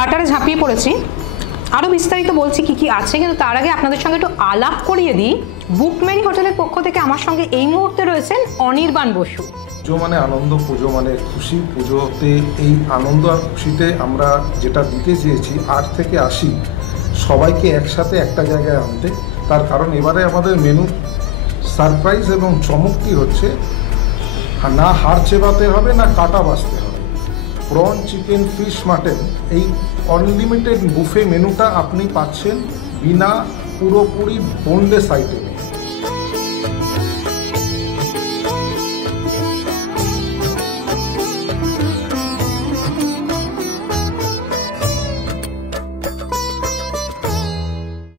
স্টার্টারে ঝাঁপিয়ে পড়েছি, আরও বিস্তারিত বলছি কি কি আছে, কিন্তু তার আগে আপনাদের সঙ্গে একটু আলাপ করিয়ে দিই। বুকমেরি হোটেলের পক্ষ থেকে আমার সঙ্গে এই মুহূর্তে রয়েছেন অনির্বাণ বসু। পুজো মানে আনন্দ, পুজো মানে খুশি। পুজোতে এই আনন্দ আর খুশিতে আমরা যেটা দিতে চেয়েছি 8 থেকে 80 সবাইকে একসাথে একটা জায়গায় আনতে। তার কারণ এবারে আমাদের মেনু সারপ্রাইজ এবং চমকটি হচ্ছে না হাড় চেবাতে হবে না কাটা বাছতে হবে। প্রন, চিকেন, ফিশ, মাটন এই আনলিমিটেড বুফে মেনুটা আপনি পাচ্ছেন বিনা পুরোপুরি বোনলেস আইটেমে।